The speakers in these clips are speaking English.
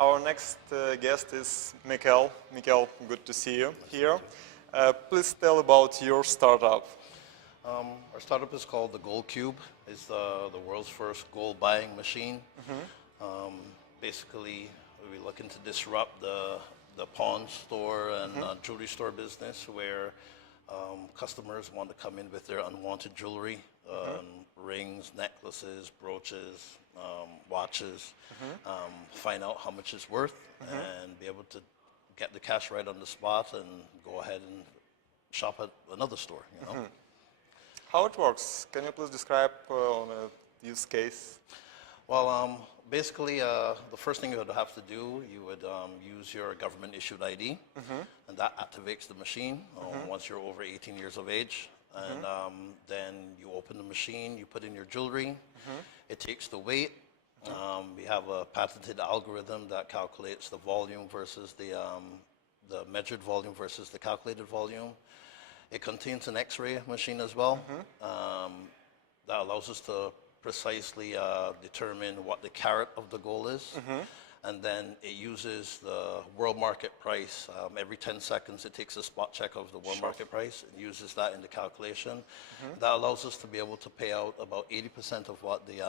Our next guest is Mykel. Mykel, good to see you here. Please tell about your startup. Our startup is called the GoldCube. It's the world's first gold buying machine. Basically, we're looking to disrupt the pawn store and jewelry store business where customers want to come in with their unwanted jewelry, rings, necklaces, brooches, watches, find out how much it's worth and be able to get the cash right on the spot and go ahead and shop at another store, you know. How it works? Can you please describe on a use case? Well, basically, the first thing you would have to do, you would use your government-issued ID, and that activates the machine once you're over 18 years of age. And then you open the machine, you put in your jewelry, it takes the weight. We have a patented algorithm that calculates the volume versus the measured volume versus the calculated volume. It contains an X-ray machine as well that allows us to precisely determine what the carat of the gold is. And then it uses the world market price. Every 10 seconds it takes a spot check of the world market price and uses that in the calculation. That allows us to be able to pay out about 80% of what the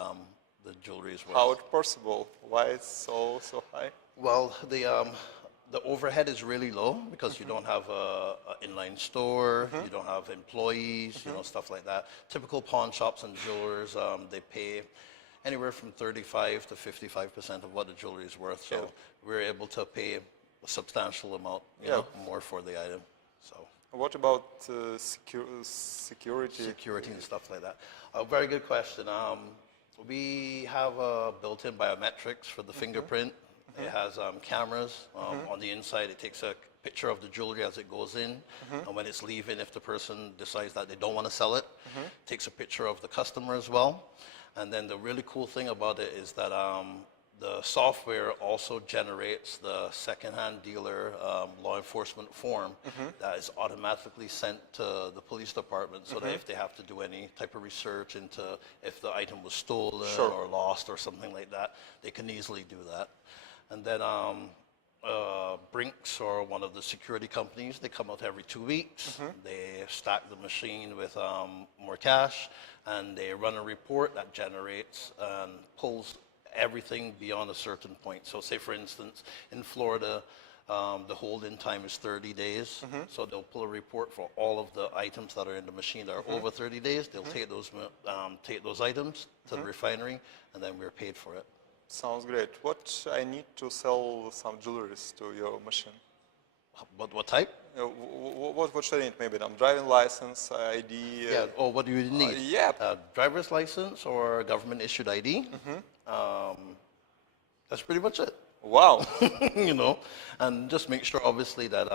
jewelry is worth. How it's possible? Why it's so high? Well, the overhead is really low because you don't have an inline store, you don't have employees, you know, stuff like that. Typical pawn shops and jewelers, they pay anywhere from 35 to 55% of what the jewelry is worth. So we're able to pay a substantial amount, you know, more for the item. So. What about security? Security and stuff like that. A very good question. We have built-in biometrics for the fingerprint. It has cameras on the inside. It takes a picture of the jewelry as it goes in, and when it's leaving, if the person decides that they don't want to sell it, takes a picture of the customer as well. And then the really cool thing about it is that the software also generates the secondhand dealer law enforcement form that is automatically sent to the police department so that if they have to do any type of research into if the item was stolen or lost or something like that, they can easily do that. And then Brinks, or one of the security companies, they come out every 2 weeks. They stack the machine with more cash, and they run a report that generates and pulls everything beyond a certain point. So say, for instance, in Florida, the hold-in time is 30 days. So they'll pull a report for all of the items that are in the machine that are over 30 days. They'll take those items to the refinery, and then we're paid for it. Sounds great. What I need to sell some jewelries to your machine? What type? What should I need? Maybe driving license, ID. Yeah. Oh, what do you need? Driver's license or government-issued ID. That's pretty much it. Wow. You know, and just make sure, obviously, that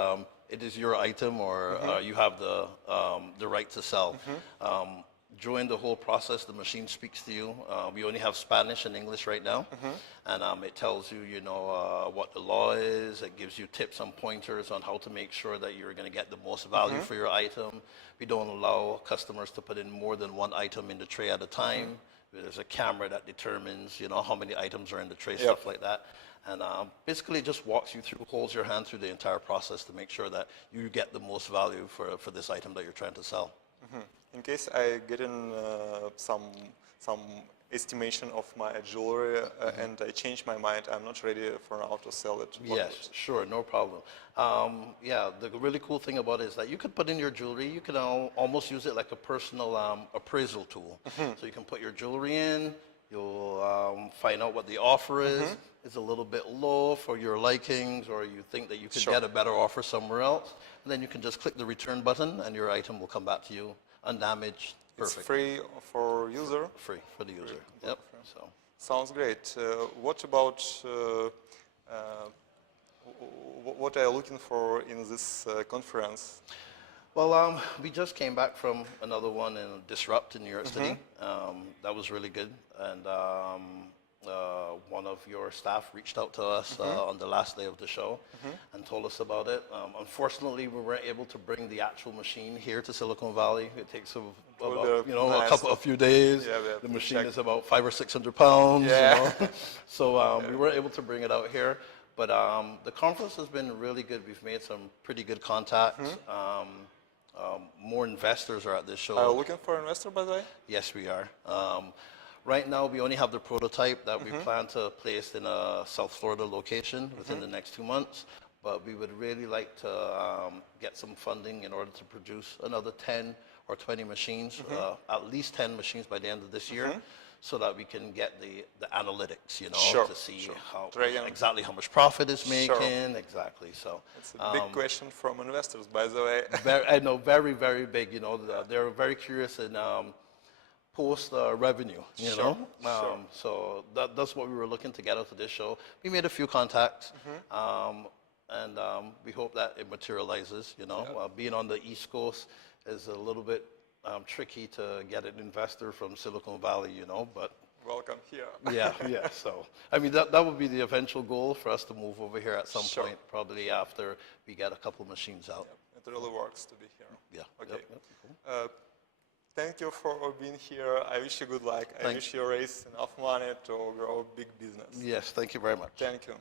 it is your item or you have the right to sell. During the whole process, the machine speaks to you. We only have Spanish and English right now, and it tells you, you know, what the law is. It gives you tips and pointers on how to make sure that you're going to get the most value for your item. We don't allow customers to put in more than one item in the tray at a time. There's a camera that determines, you know, how many items are in the tray, stuff like that. And basically, it just walks you through, holds your hand through the entire process to make sure that you get the most value for this item that you're trying to sell. In case I get in some estimation of my jewelry and I change my mind, I'm not ready for now to sell it. Yes, sure, no problem. Yeah, the really cool thing about it is that you could put in your jewelry, you can almost use it like a personal appraisal tool. So you can put your jewelry in, you'll find out what the offer is. It's a little bit low for your likings, or you think that you could get a better offer somewhere else. And then you can just click the return button and your item will come back to you undamaged. Perfect. It's free for user? Free for the user. Yep. So. Sounds great. What about what are you looking for in this conference? Well, we just came back from another one in Disrupt in New York City. That was really good. And one of your staff reached out to us on the last day of the show and told us about it. Unfortunately, we weren't able to bring the actual machine here to Silicon Valley. It takes a few days. The machine is about 500 or 600 pounds. You know? So we weren't able to bring it out here. But the conference has been really good. We've made some pretty good contacts. More investors are at this show. Are you looking for an investor, by the way? Yes, we are. Right now, we only have the prototype that we plan to place in a South Florida location within the next 2 months. But we would really like to get some funding in order to produce another 10 or 20 machines, at least 10 machines by the end of this year, so that we can get the analytics, you know, to see how exactly how much profit is making, exactly. So it's a big question from investors, by the way. I know, very, very big. You know, they're very curious in post revenue. You know, so that's what we were looking to get out of this show. We made a few contacts. And we hope that it materializes, you know. Being on the East Coast is a little bit tricky to get an investor from Silicon Valley, you know, but... Welcome here. yeah, so, I mean, that would be the eventual goal for us to move over here at some point, probably after we get a couple machines out. It really works to be here. Yeah. Okay. Thank you for being here. I wish you good luck. I wish you raise enough money to grow a big business. Yes, thank you very much. Thank you.